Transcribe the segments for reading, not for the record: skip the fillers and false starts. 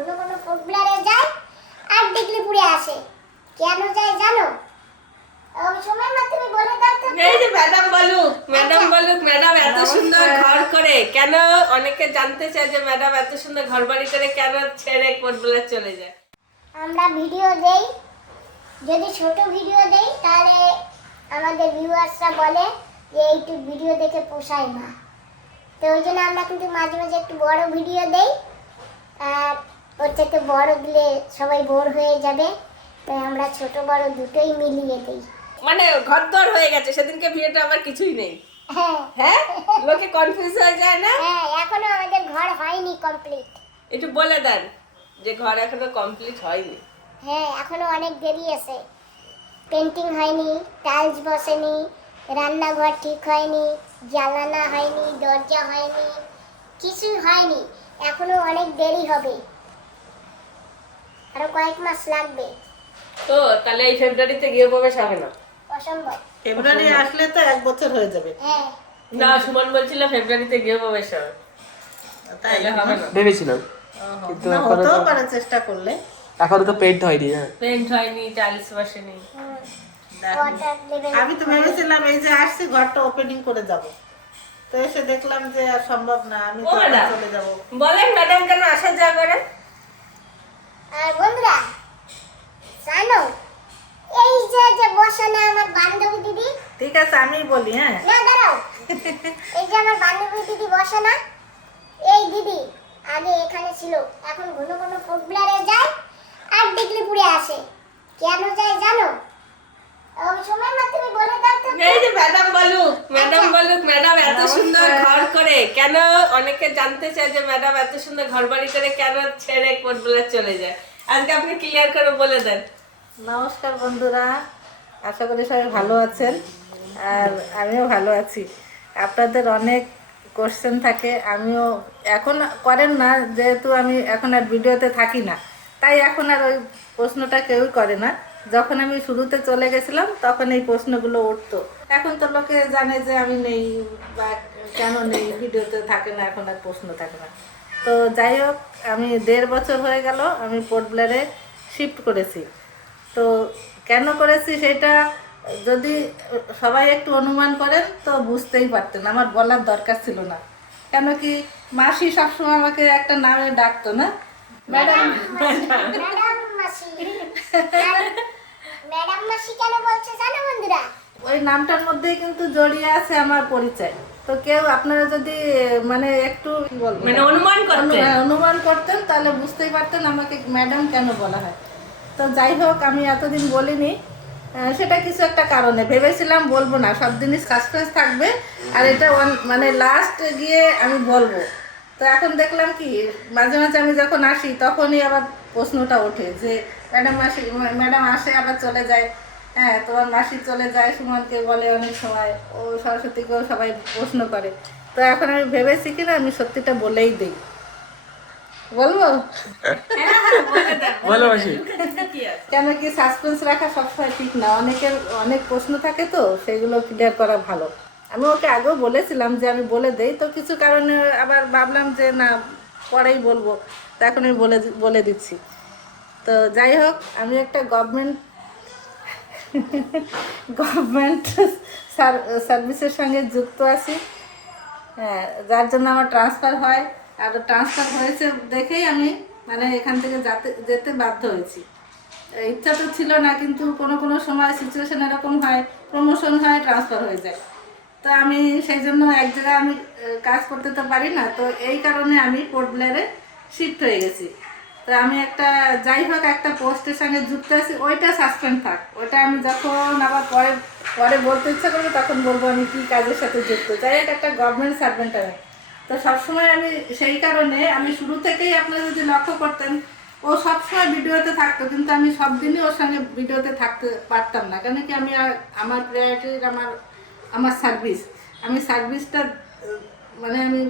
ঘন ঘন ফুটবলারে যায় আর ডিগলিপুরে আসে। কেন যায় জানো? সময় মা তুমি বলে দাও তো। এই যে ম্যাডাম বলুক, ম্যাডাম এত সুন্দর ঘর করে কেন? অনেকে জানতে চায় যে ম্যাডাম এত সুন্দর ঘর বাড়ি করে কেন ছেড়ে ফুটবলার চলে যায়। আমরা ভিডিও দেই, যদি ছোট ভিডিও দেই তাহলে আমাদের ভিউয়ার্সরা বলে যে এইটুকু ভিডিও দেখে পোষায় না, তো ওই জন্য আমরা কিন্তু মাঝে মাঝে একটু বড় ভিডিও দেই। আর ওর থেকে বড় দিলে সবাই বোর হয়ে যাবে, তাই আমরা ছোট বড় দুটোই মিলিয়ে দিই। মানে ঘর দর হয়ে গেছে, সেদিনকে ভিডিওটা আমার কিছুই নেই। হ্যাঁ হ্যাঁ, লোকে কনফিউজ হয়ে যায় না? হ্যাঁ, এখনো আমাদের ঘর হয়নি কমপ্লিট। একটু বলে দেন যে ঘর এখনো কমপ্লিট হয়নি। হ্যাঁ, এখনো অনেক দেরি আছে। পেন্টিং হয়নি, টাইলস বসেনি, রান্নাঘর ঠিক হয়নি, জানালা হয়নি, দরজা হয়নি, কিছুই হয়নি। এখনো অনেক দেরি হবে, আরো কয়েক মাস লাগবে। তো তাহলে এই ফেব্রুয়ারিতে গিয়ে প্রবেশ হবে না? অসম্ভব। ফেব্রুয়ারি আসলে তো 1 বছর হয়ে যাবে। হ্যাঁ, না, সুমন বলছিল ফেব্রুয়ারিতে গিয়ে প্রবেশ হবে। তাই তাহলে হবে না? ভেবেছিলাম, কিন্তু না, এখনো হতেও তো- পারে, চেষ্টা করলে। এখনো তো পেইন্ট হয়নি। হ্যাঁ, পেন্ট হয়নি, টাইলস বসেনি। Water level. আমি তো ভেবেছিলাম এই যে আসছি ঘরটা ওপেনিং করে যাব, তো এসে দেখলাম যে আর সম্ভব না, আমি তো ও ম্যাডাম। চলে যাব। বলেন ম্যাডাম কেন আসা যাওয়া করে? আর বন্ধুরা জানো, এই যে বসে না আমার বান্ধবী দিদি, ঠিক আছে, আমিই বলি। হ্যাঁ, না দাঁড়াও, এই যে আমার বান্ধবী দিদি বসে না, এই দিদি আগে এখানে ছিল, এখন ঘন ঘন ফুটবলারে যায় আর ডিগলিপুরে আসে। কেন যায় জানো? সময় মা তুমি বলে দাও তো। এই যে ম্যাডাম বলুক, ম্যাডাম এত সুন্দর ঘর করে কেন? অনেকে জানতে চায় যে ম্যাডাম এত সুন্দর ঘর বাড়ি করে কেন ছেড়ে ফুটবলার চলে যায়। আজকে আপনি ক্লিয়ার করে বলে দেন। নমস্কার বন্ধুরা, আশা করি সবাই ভালো আছেন আর আমিও ভালো আছি। আপনাদের অনেক কোশ্চেন থাকে, আমিও এখন করেন না, যেহেতু আমি এখন আর ভিডিওতে থাকি না, তাই এখন আর ওই প্রশ্নটা কেউই করে না। যখন আমি শুরুতে চলে গেছিলাম তখন এই প্রশ্নগুলো উঠতো। এখন তো লোকে জানে যে আমি নেই বা কেন নেই, ভিডিওতে থাকে না, এখন আর প্রশ্ন থাকে না। তো যাই হোক, আমি 1.5 বছর হয়ে গেল আমি পোর্ট ব্লেয়ারে শিফট করেছি। তো কেন করেছি সেটা যদি সবাই একটু অনুমান করেন তো বুঝতেই পারতেন, আমার বলার দরকার ছিল না। কেন কি মাসি সবসময় আমাকে একটা নামে ডাকতো না, ম্যাডাম। ম্যাডাম মাসি। ম্যাডাম মাসি কেন বলছে জানো বন্ধুরা? ওই নামটার মধ্যেই কিন্তু জড়িয়ে আছে আমার পরিচয়। তো কেউ আপনারা যদি মানে একটু কি বলবো, মানে অনুমান করতেন তাহলে বুঝতেই পারতেন আমাকে ম্যাডাম কেন বলা হয়। তো যাই হোক, আমি এতদিন বলিনি, সেটা কিছু একটা কারণে ভেবেছিলাম বলবো না, সব দিনই সাসপেন্স থাকবে আর এটা মানে লাস্ট গিয়ে আমি বলবো। তো এখন দেখলাম কি মাঝে মাঝে আমি যখন আসি তখনই আবার প্রশ্নটা ওঠে যে ম্যাডাম আসে আবার চলে যায়। হ্যাঁ, তোমার মাসি চলে যায়, সুমনকে বলে অনেক সময়, ও সরস্বতীকেও সবাই প্রশ্ন করে। তো এখন আমি ভেবেছি কিনা আমি সত্যিটা বলেই দিই। বলবো? বলো মাসি। কেন কি সাসপেন্স রাখা সবসময় ঠিক না, অনেকের অনেক প্রশ্ন থাকে, তো সেগুলো ক্লিয়ার করা ভালো। আমি ওকে আগেও বলেছিলাম যে আমি বলে দেই, তো কিছু কারণে আবার ভাবলাম যে না পরেই বলবো, তো এখন আমি বলে দিচ্ছি। তো যাই হোক, আমি একটা গভর্নমেন্ট সার্ভিসের সঙ্গে যুক্ত আছি। হ্যাঁ, যার জন্য আমার ট্রান্সফার হয়, আর ট্রান্সফার হয়েছে দেখেই আমি মানে এখান থেকে যেতে বাধ্য হয়েছি। ইচ্ছা তো ছিল না, কিন্তু কোনো কোনো সময় সিচুয়েশন এরকম হয়, প্রমোশন হয়, ট্রান্সফার হয়ে যায়। তো আমি সেই জন্য এক জায়গায় আমি কাজ করতে তো পারি না, তো এই কারণে আমি পোর্ট ব্লেয়ারে শিফট হয়ে গেছি। তো আমি একটা যাই হোক একটা পোস্টের সঙ্গে যুক্ত আছি, ওইটা সাসপেন্ড থাক, ওইটা আমি যখন আবার পরে পরে বলতে ইচ্ছা করবো তখন বলবো আমি কী কাজের সাথে যুক্ত। যাই হোক একটা গভর্নমেন্ট সার্ভেন্ট আমি। তো সবসময় আমি সেই কারণে আমি শুরু থেকেই আপনারা যদি লক্ষ্য করতেন, ও সবসময় ভিডিওতে থাকতো, কিন্তু আমি সব দিনই ওর সঙ্গে ভিডিওতে থাকতে পারতাম না। কেন কি আমি আমার প্রায়োরিটির আমার সার্ভিস, আমি সার্ভিসটা মানে আমি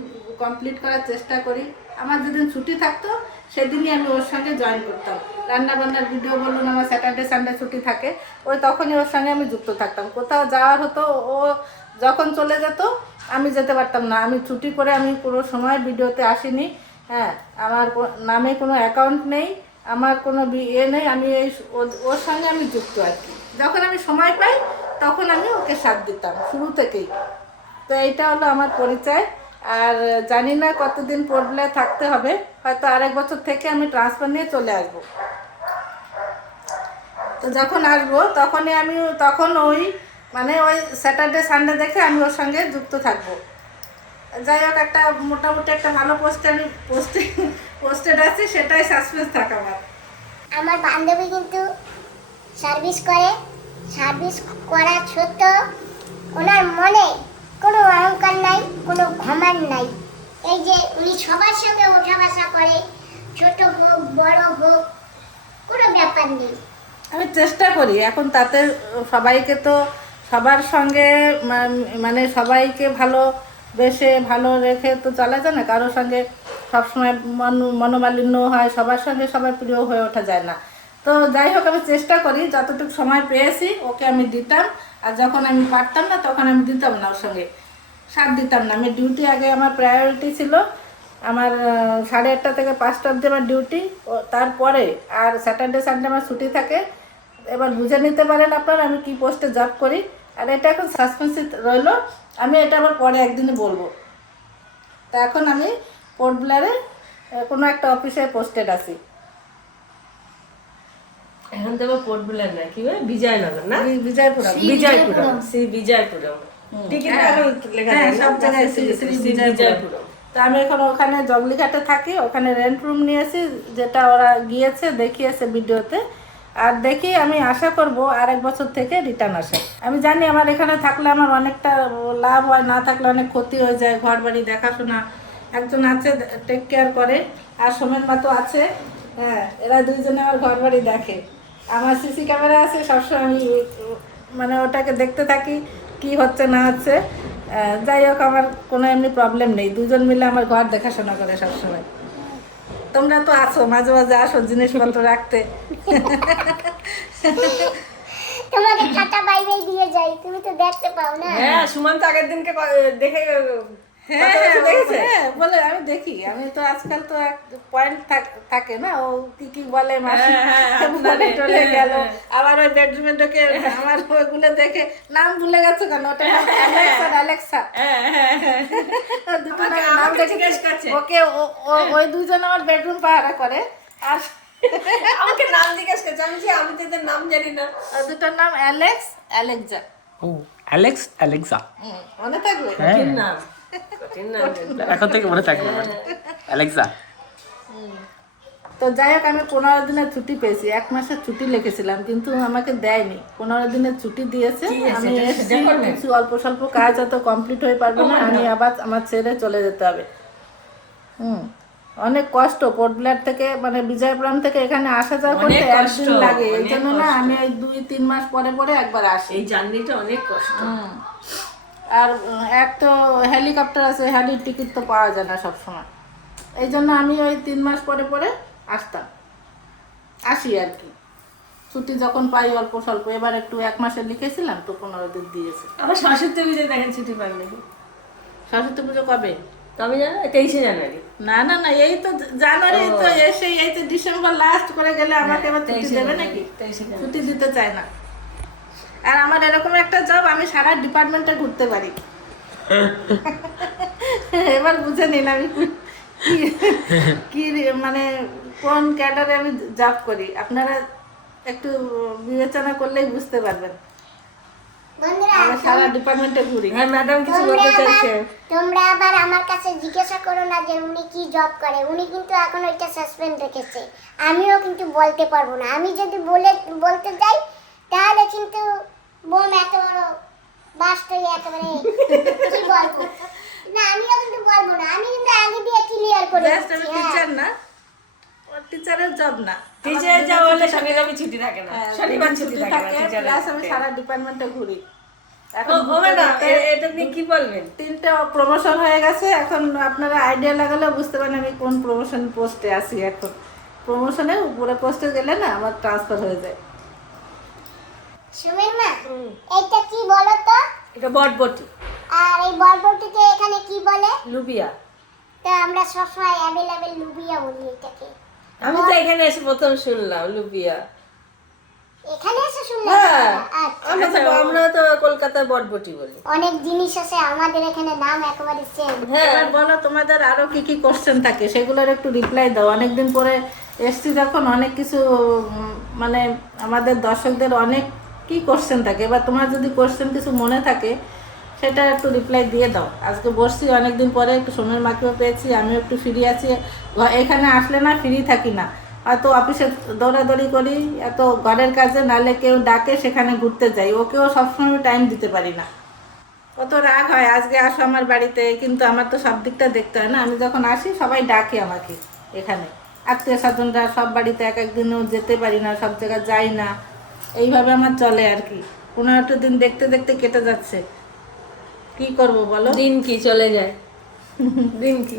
কমপ্লিট করার চেষ্টা করি। আমার যেদিন ছুটি থাকতো সেদিনই আমি ওর সঙ্গে জয়েন করতাম। রান্নাবান্নার ভিডিও বলুন, আমার স্যাটারডে সানডে ছুটি থাকে, ওই তখনই ওর সঙ্গে আমি যুক্ত থাকতাম। কোথাও যাওয়ার হতো, ও যখন চলে যেত আমি যেতে পারতাম না। আমি ছুটি করে আমি পুরো সময় ভিডিওতে আসিনি, হ্যাঁ, আমার নামে কোনো অ্যাকাউন্ট নেই, আমার কোনো নেই, আমি এই ওর সঙ্গে আমি যুক্ত আর কি। যখন আমি সময় পাই তখন আমি ওকে সাথ দিতাম শুরু থেকেই। তো এইটা হলো আমার পরিচয়। আর জানি না কতদিন পড়লে থাকতে হবে, হয়তো আরেক বছর থেকে আমি ট্রান্সফার নিয়ে চলে আসব। তো যখন আসবো তখন ওই মানে ওই স্যাটারডে সানডে দেখে আমি ওর সঙ্গে যুক্ত থাকবো। যাই হোক, একটা মোটামুটি একটা ভালো পোস্টেড আছে, সেটাই সাসপেন্স থাকা আমার। আমার বান্ধবী কিন্তু সার্ভিস করা সত্ত্বেও ওনার মনে কোনো অহংকার নাই, কোনো ঘমান নাই। এই যে উনি সবার সঙ্গে ওঠা বসা করে, ছোট হোক বড় হোক, কোনো ব্যাপার নেই। আমি চেষ্টা করি এখন, তাতে সবাইকে তো সবার সঙ্গে মানে সবাইকে ভালো রেখে তো চলা যায় না, কারোর সঙ্গে সবসময় মনোমালিন্য হয়, সবার সঙ্গে সবার প্রিয় হয়ে ওঠা যায় না। তো যাই হোক, আমি চেষ্টা করি যতটুকু সময় পেয়েছি ওকে আমি দিতাম, আর যখন আমি পারতাম না তখন আমি দিতাম না, ওর সঙ্গে সাথ দিতাম না। আমি ডিউটি আগে আমার প্রায়োরিটি ছিল, আমার 8:30 থেকে 5টা অবধি আমার ডিউটি, তারপরে আর স্যাটারডে সানডে আমার ছুটি থাকে। এবার বুঝে নিতে পারেন আপনারা আমি কি পোস্টে জব করি। আর এটা এখন সাসপেন্সে রইলো, আমি এটা আবার পরে একদিনই বলবো। তা এখন আমি পোর্ট ব্লেয়ারে কোনো একটা অফিসে পোস্টেড আছি। এখন তো আবার পোর্ট ব্লেয়ার না, কি বলে বিজয়নগর না, বিজয়পুরম। বিজয়পুরম টিকিট হ্যাঁ, এখন লেখা হ্যাঁ, থাকে সব না? জায়গায় শ্রী বিজয়পুরম। তো আমি এখন ওখানে জগলিঘাটে থাকি, ওখানে রেন্ট রুম নিয়েছি, যেটা ওরা গিয়েছে দেখিয়েছে ভিডিওতে। আর দেখি আমি আশা করব আরেক বছর থেকে রিটার্ন আসে। আমি জানি আমার এখানে থাকলে আমার অনেকটা লাভ হয়, না থাকলে অনেক ক্ষতি হয়ে যায়। ঘর বাড়ি দেখাশোনা একজন আছে, টেক কেয়ার করে, আর সোমেন মা তো আছে। হ্যাঁ, এরা দুইজনে আমার ঘর বাড়ি দেখে। আমার সিসি ক্যামেরা আছে, সবসময় আমি মানে ওটাকে দেখতে থাকি কি হচ্ছে না হচ্ছে। যাই হোক, আমার কোনো এমনি প্রবলেম নেই, দুজন মিলে আমার ঘর দেখাশোনা করে সবসময়। তোমরা তো আছো, মাঝে মাঝে আসো জিনিসপত্র রাখতে। তোমাকে টাটা বাই বাই দিয়ে যাই, তুমি তো দেখতে পাও না। হ্যাঁ, সুমন্ত আগের দিনকে দেখে হ্যাঁ, কথা বলছে, দেখেছে? হ্যাঁ, বলে আমি দেখি। আমি তো আজকাল তো এক পয়েন্ট থাকে না, ও কি বলে মাসি বলে টলে গেল। আবার ওই বেডরুমে ঢোকে, আমার ওইগুলো দেখে নাম ভুলে গেছে কেন, ওটা অ্যালেক্সা। দুটো নাম দেখে ওকে, ওই দুজন আমার বেডরুম পাহারা করে। আর আমাকে নাম জিজ্ঞেস করছে, আমি তো এদের নাম জানি না। দুটোর নাম অ্যালেক্সা। ও অ্যালেক্স অ্যালেক্সা, মনে থাকবে? কঠিন নাম, কঠিন নাম। এখন থেকে মনে থাকবে অ্যালেক্সা। তো যাই হোক, আমি 15 দিনের ছুটি পেয়েছি। 1 মাসের ছুটি লিখেছিলাম, কিন্তু আমাকে দেয়নি। 15 দিনের ছুটি দিয়েছে। আমি এসেছি, কিছু অল্প স্বল্প কাজ হয়তো কমপ্লিট হয়ে পারবে না, আমি আবার আমার ছেড়ে চলে যেতে হবে। অনেক কষ্ট, পোর্ট ব্লেয়ার থেকে মানে বিজয়পুরম থেকে এখানে আসা যাওয়া করতে একদিন লাগে। এই জন্য না আমি ওই 2-3 মাস পরে পরে একবার আসি। এই জার্নিটা অনেক কষ্ট। আর এক তো হেলিকপ্টার আছে, হেলির টিকিট তো পাওয়া যায় না সবসময়। এই জন্য আমি ওই 3 মাস পরে পরে আসি আর কি, ছুটি যখন পাই অল্প স্বল্প। এবার একটু 1 মাসে লিখেছিলাম, তো 15 দিন দিয়েছে। আমার সরস্বতী পুজোয় দেখেন ছুটি পান নাকি? সরস্বতী পুজো কবে? তবে জানো 23শে জানুয়ারি। না, এই তো জানুয়ারি তো এসে, এই তো ডিসেম্বর লাস্ট করে গেলে আমাকে এবার ছুটি দেবে নাকি? ছুটি দিতে চায় না। আর আমার এরকম একটা জব, আমি সারা ডিপার্টমেন্টে ঘুরতে পারি। এবার বুঝে নিন আমি কি মানে কোন ক্যাডারে আমি জব করি। আপনারা একটু বিবেচনা করলেই বুঝতে পারবেন। বন্ধুরা, আমি সারা ডিপার্টমেন্টে ঘুরি। হ্যাঁ, ম্যাডাম কিছু বলতে চাইছে। তোমরা আবার আমার কাছে জিজ্ঞাসা করো না যে উনি কি জব করে। উনি কিন্তু এখন ওইটা সাসপেন্ড রেখেছে, আমিও কিন্তু বলতে পারবো না। আমি যদি বলতে যাই তাহলে কিন্তু বোম এত বড় বাস্ট হয়ে একেবারে কি বলবো না, আমিও কিন্তু বলবো না। আমি কিন্তু আগে দিয়ে ক্লিয়ার করে জাস্ট আমি টিচার না, টিচারের জব না। টিচার যা বলে শনিবার ছুটি থাকে না, শনিবার ছুটি থাকে না টিচারের। প্লাস আমি সারা ডিপার্টমেন্টে ঘুরি। এখন এটা আপনি কি বলবেন? 3টা প্রমোশন হয়ে গেছে। এখন আপনারা আইডিয়া লাগালে বুঝতে পারেন আমি কোন প্রমোশন পোস্টে আছি। এখন প্রমোশনে উপরে পোস্টে গেলে না আমার ট্রান্সফার হয়ে যায়। সুমেন মা, এটা কি বলো তো? এটা বটবটি। আর এই বরবটিকে এখানে কি বলে? লুবিয়া। তো আমরা সবসময় অ্যাভেলেবেল লুবিয়া বলি এটাকে। আমি তো এখানে এসে প্রথম শুনলাম লুবিয়া। এখানে এসে শুনলে হ্যাঁ, আচ্ছা। আমরা তো কলকাতার বটবটি বলি। অনেক জিনিস আছে আমাদের এখানে নাম একেবারে সেম। হ্যাঁ, এবার বলো তোমাদের আরো কি কি কোশ্চেন থাকে সেগুলোর একটু রিপ্লাই দাও। অনেকদিন পরে এসছি যখন অনেক কিছু মানে আমাদের দর্শকদের অনেক কি কোশ্চেন থাকে। এবার তোমার যদি কোশ্চেন কিছু মনে থাকে সেটা একটু রিপ্লাই দিয়ে দাও। আজকে বসছি অনেকদিন পরে, একটু সময়ের মাকেও পেয়েছি, আমিও একটু ফ্রি আছি। এখানে আসলে না ফ্রি থাকি না, হয়তো অফিসে দৌড়াদৌড়ি করি, এত ঘরের কাজে, নালে কেউ ডাকে সেখানে ঘুরতে যাই, ওকেও সবসময় টাইম দিতে পারি না। কত রাগ হয়, আজকে আসো আমার বাড়িতে, কিন্তু আমার তো সব দিকটা দেখতে হয় না। আমি যখন আসি সবাই ডাকে আমাকে, এখানে আত্মীয় স্বজনরা সব বাড়িতে এক একদিনও যেতে পারি না, সব জায়গায় যাই না, এইভাবে আমার চলে আর কি। 15টা দিন দেখতে দেখতে কেটে যাচ্ছে, কি করব বলো। দিন কি চলে যায়, দিন কি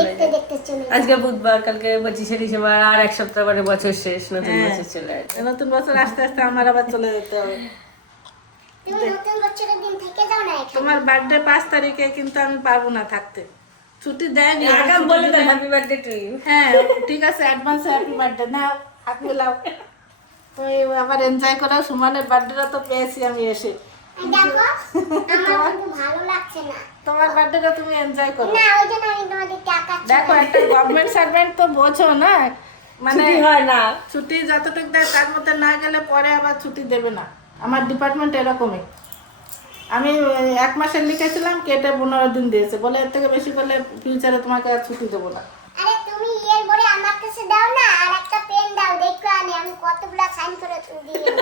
দেখতে দেখতে চলে যায়। আজকে বুধবার, কালকে 25শে ডিসেম্বর, আর এক সপ্তাহ পরে বছর শেষ, নতুন হ্যাঁ। বছর চলে আসবে। নতুন বছর আস্তে আস্তে আমার আবার চলে যেতে হবে। তুমি নতুন বছরের দিন থেকে যাও না এখানে। তোমার বার্থডে 5 তারিখে, কিন্তু আমি পারবো না থাকতে, ছুটি দেয়নি। আগাম বলে দাও হ্যাপি বার্থডে টু ইউ। হ্যাঁ ঠিক আছে, অ্যাডভান্স হ্যাপি বার্থডে, নাও হাত মিলাও। তুমি আবার এনজয় করো, সুমনের বার্থডেটা তো পেয়েছি আমি এসে। দেখো আমার কিন্তু ভালো লাগছে না। তোমার বার্থডেটা তুমি এনজয় করো। না ওই জন্য আমি তোমাদের টাকা দেখো একটা গভর্নমেন্ট সার্ভেন্ট তো বোঝো না, মানে ছুটি হয় না। ছুটি যতটুকু দেয় তার মধ্যে না গেলে পরে আবার ছুটি দেবে না। আমার ডিপার্টমেন্ট এরকমই। আমি 1 মাসের লিখেছিলাম, কেটে 15 দিন দিয়েছে, বলে এর থেকে বেশি করলে ফিউচারে তোমাকে আর ছুটি দেবো না। আরে তুমি এর পরে আমার কাছে দাও না, আর একটা পেন দাও, দেখো আমি কতগুলা সাইন করে তুমি দিয়ে দেব।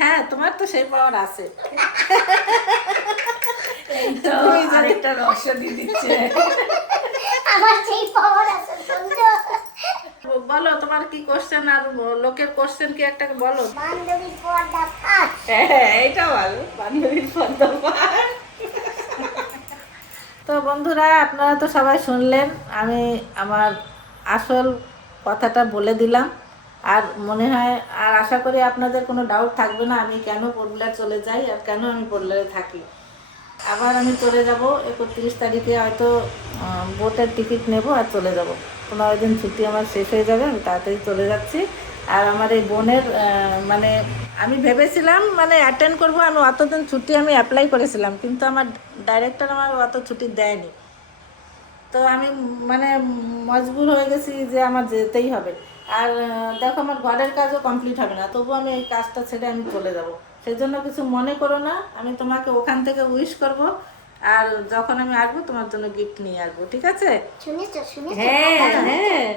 হ্যাঁ তোমার তো সেই পাওয়ার আছে। আরেকটা রহস্য দিয়ে দিচ্ছে। আমার সেই পাওয়ার আছে বুঝছো? বলো তোমার কি কোশ্চেন, আর লোকের কোশ্চেন কি একটা বলো। বান্ধবীর পর্দা ফাঁস। হ্যাঁ, এইটা ভালো, বান্ধবীর পদ্মা পার। তো বন্ধুরা আপনারা তো সবাই শুনলেন, আমি আমার আসল কথাটা বলে দিলাম। আর মনে হয়, আর আশা করি আপনাদের কোনো ডাউট থাকবে না আমি কেন পোর্টব্লেয়ার চলে যাই আর কেন আমি পোর্টব্লেয়ারে থাকি। আবার আমি চলে যাব 31 তারিখে, হয়তো বোটের টিকিট নেব আর চলে যাব। 15 দিন ছুটি আমার শেষ হয়ে যাবে, আমি তাড়াতাড়ি চলে যাচ্ছি। আর আমার এই বোনের মানে আমি ভেবেছিলাম মানে অ্যাটেন্ড করব, আমি অতদিন ছুটি আমি অ্যাপ্লাই করেছিলাম, কিন্তু আমার ডাইরেক্টর আমার অত ছুটি দেয়নি। তো আমি মানে মজবুর হয়ে গেছি যে আমার যেতেই হবে। আর দেখো আমার ঘরের কাজও কমপ্লিট হবে না, তবু আমি এই কাজটা ছেড়ে আমি চলে যাব। সেই জন্য কিছু মনে করো না, আমি তোমাকে ওখান থেকে উইশ করব, আর যখন আমি আসবো তোমার জন্য গিফট নিয়ে আসবো, ঠিক আছে? শুনেছো শুনেছো? হ্যাঁ, হ্যাঁ,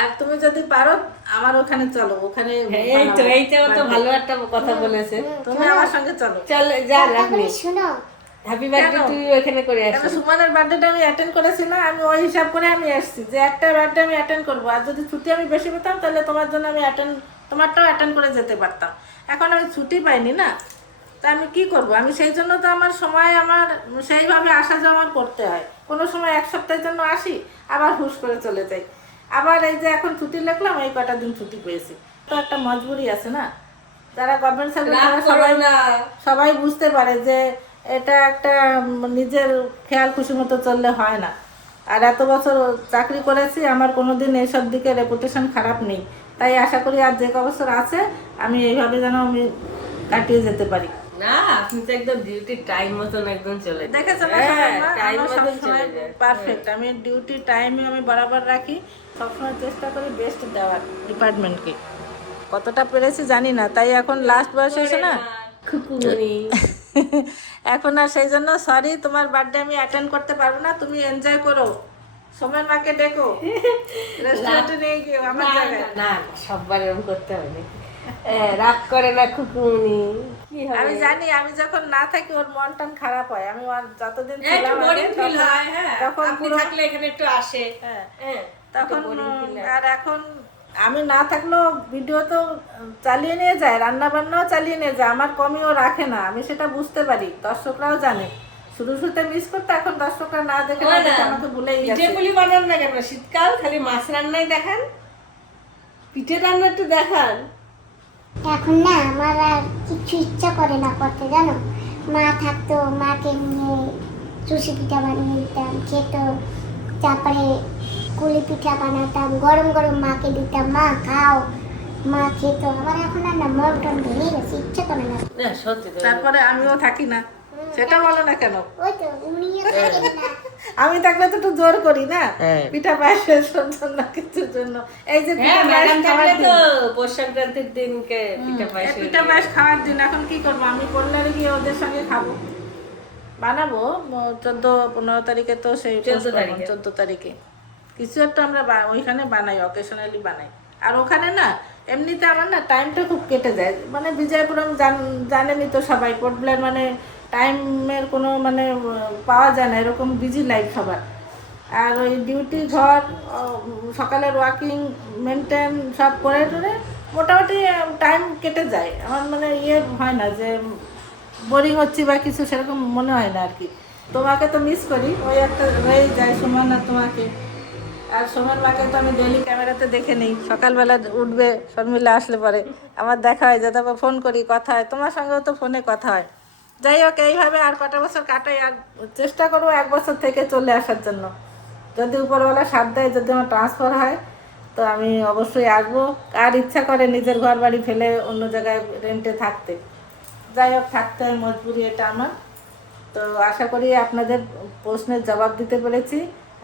আর তুমি যদি পারো আমার ওখানে চলো, ওখানে এই তো, এইটাও তো ভালো একটা কথা বলেছে। তুমি আমার সঙ্গে চলো। চলো যান আপনি, তারপরে শুনো, হ্যাপি বার্থডে টু ইউ এখানে করে কেন আসুন। সুমনের বার্থডেটা আমি অ্যাটেন্ড করেছি না, আমি ওই হিসাব করে আমি এসেছি যে একটা বার্থডে আমি অ্যাটেন্ড করবো। আর যদি ছুটি আমি বেশি পেতাম তাহলে তোমার জন্য আমি তোমারটাও অ্যাটেন্ড করে যেতে পারতাম। এখন আমি ছুটি পাইনি না, তা আমি কি করব? আমি সেই জন্য তো আমার সময় আমার সেইভাবে আসা যাওয়া আমার করতে হয়। কোনো সময় 1 সপ্তাহের জন্য আসি, আবার হুশ করে চলে যাই। আবার এই যে এখন ছুটি লিখলাম, এই কটা দিন ছুটি পেয়েছি, তো একটা মজবুরি আছে না। যারা গভর্নমেন্ট সার্ভিস রাগ করো না। সবাই বুঝতে পারে যে এটা একটা নিজের খেয়াল খুশি মতো চললে হয় না। আর এত বছর চাকরি করেছি, আমার কোনোদিন এইসব দিকে রেপুটেশন খারাপ নেই। তাই আশা করি আর যে বছর আছে আমি এইভাবে যেন আমি কাটিয়ে যেতে পারি। না, আপনি তো একদম ডিউটি টাইম মতন একদম চলে যান। দেখেছো না হ্যাঁ, টাইম টাইম মতন চলে যায়। পারফেক্ট। আমি ডিউটি টাইমে আমি বরাবর রাখি, সবসময় চেষ্টা করি বেস্ট দেওয়ার ডিপার্টমেন্টকে। কতটা পেরেছি জানি না, তাই এখন লাস্ট বয়স এসে না খুকুমনি। এখন আর সেই জন্য সরি, তোমার বার্থডে আমি অ্যাটেন্ড করতে পারবো না। তুমি এনজয় করো, সময় মাকে ডেকো, রেস্টুরেন্টে নিয়ে গিয়ে আমার না, জায়গায়। না, না, সববার এরকম করতে হবে না। রাগ করে না খুকুমনি, কি হবে? আমি জানি আমি যখন না থাকি ওর মন টন খারাপ হয়। আমি ওর যতদিন একটু ছিলাম আগে, boring feel হয়, হ্যাঁ। তখন আপনি পুরো থাকলে এখানে একটু আসে। হ্যাঁ, হ্যাঁ, তখন একটু boring feel হয়। আর এখন আমি না থাকলেও ভিডিও তো চালিয়ে নিয়ে যায়, রান্না বান্নাও চালিয়ে নিয়ে যায়, আমার কমিও রাখে না। আমি সেটা বুঝতে পারি, দর্শকরাও জানে। শুরু শুরুতে মিস করতে, এখন দর্শকরা না দেখে না দেখে আমাকে ভুলেই গেছে। পিঠেগুলি বানান না কেন? শীতকাল খালি মাছ রান্নাই দেখান, পিঠে রান্না একটু দেখান। এখন না আমার আর কিছু ইচ্ছা করে না করতে, জানো? মা থাকতো, মাকে নিয়ে চুষি পিঠা বানিয়ে দিতাম, খেত। তারপরে কুলি পিঠা বানাতাম, গরম গরম মাকে দিতাম, মা খাও। মা খেত। আমার এখন আর না মন টন ভেঙে গেছে, ইচ্ছে করে না। না সত্যি তো। তারপরে আমিও থাকি না, সেটা বলো না কেন? ওই তো উনিও থাকেন না। আমি থাকলে তো একটু জোর করি না, হ্যাঁ। পিঠা পায়েসের জন্য, কিছুর জন্য। এই যে হ্যাঁ পিঠা পায়েস ম্যাডাম খাওয়ার থাকলে তো দিন, পৌষ সংক্রান্তির দিনকে পিঠা পায়েস পিঠা পায়েস খাওয়ার দিন এখন কি করবো? আমি পড়লারে গিয়ে ওদের সঙ্গে খাবো, বানাবো 14-15 তারিখে তো সেই 14 তারিখে। 14 তারিখে কিছু একটা আমরা ওইখানে বানাই, অকেশনালি বানাই। আর ওখানে না এমনিতে আমার না টাইমটা খুব কেটে যায়, মানে বিজয়পুরম জানেনই তো সবাই, পোর্টব্লেয়ার মানে টাইমের কোনো মানে পাওয়া যায় না, এরকম বিজি লাইফ সবার। আর ওই ডিউটি, ঘর, সকালের ওয়াকিং, মেনটেন সব করে টরে মোটামুটি টাইম কেটে যায় আমার, মানে ইয়ে হয় না যে বোরিং হচ্ছি বা কিছু, সেরকম মনে হয় না আর কি। তোমাকে তো মিস করি, ওই একটা রয়ে যায় সময় না তোমাকে। আর সোমের মাকে তো আমি ডেইলি ক্যামেরাতে দেখে নিই, সকালবেলা উঠবে শর্মিলা আসলে পরে আমার দেখা হয়, যাতে আবার ফোন করি, কথা হয়, তোমার সঙ্গেও তো ফোনে কথা হয়। যাই হোক, এইভাবে আর কটা বছর কাটাই, আর চেষ্টা করবো 1 বছর থেকে চলে আসার জন্য, যদি উপরওয়ালা সাথ দেয়, যদি আমার ট্রান্সফার হয় তো আমি অবশ্যই আসবো। আর ইচ্ছা করে নিজের ঘর বাড়ি ফেলে অন্য জায়গায় রেন্টে থাকতে, যাই হোক থাকতে হয়, মজবুরি এটা আমার। তো আশা করি আপনাদের প্রশ্নের জবাব দিতে পেরেছি,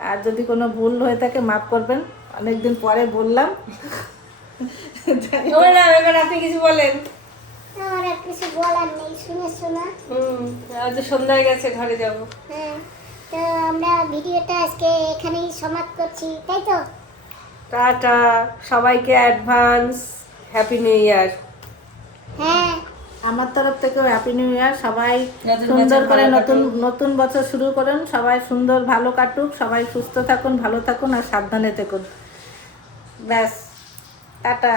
আর যদি কোনো ভুল হয়ে থাকে মাফ করবেন, অনেকদিন পরে বললাম। ম্যাডাম এবার আপনি কিছু বলেন। আমার আর কিছু বলার নেই, শুনে শোনা। আজ সন্ধ্যা হয়ে গেছে, ঘরে যাব। হ্যাঁ, তো আমরা ভিডিওটা আজকে এখানেই সমাপ্ত করছি, তাই তো? টাটা, সবাইকে অ্যাডভান্স হ্যাপি নিউ ইয়ার। হ্যাঁ, আমার তরফ থেকেও হ্যাপি নিউ ইয়ার। সবাই নতুন সুন্দর বছর করে ভালো নতুন কাটুক। নতুন বছর শুরু করুন, সবাই সুন্দর ভালো কাটুক, সবাই সুস্থ থাকুন, ভালো থাকুন আর সাবধানে থাকুন। ব্যাস, টাটা।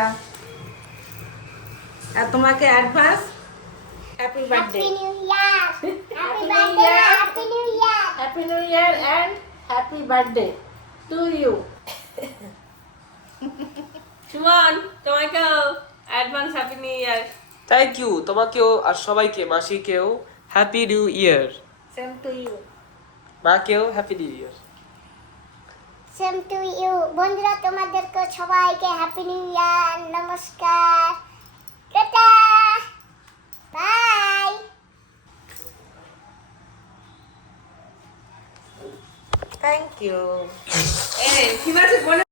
আর তোমাকে advance happy birthday, happy new year, happy birthday, happy new year. Happy new year and happy birthday to you. Suman, তোমাকেও advance happy new year. Thank you তোমাকেও আর সবাইকে, মাসিকেও happy new year, same to you. মাকেও happy new year. Same to you. বন্ধুরা, তোমাদেরকে সবাইকে happy new ইয়ার, নমস্কার, টাটা, বাই। Thank you. এই কি বলছিস?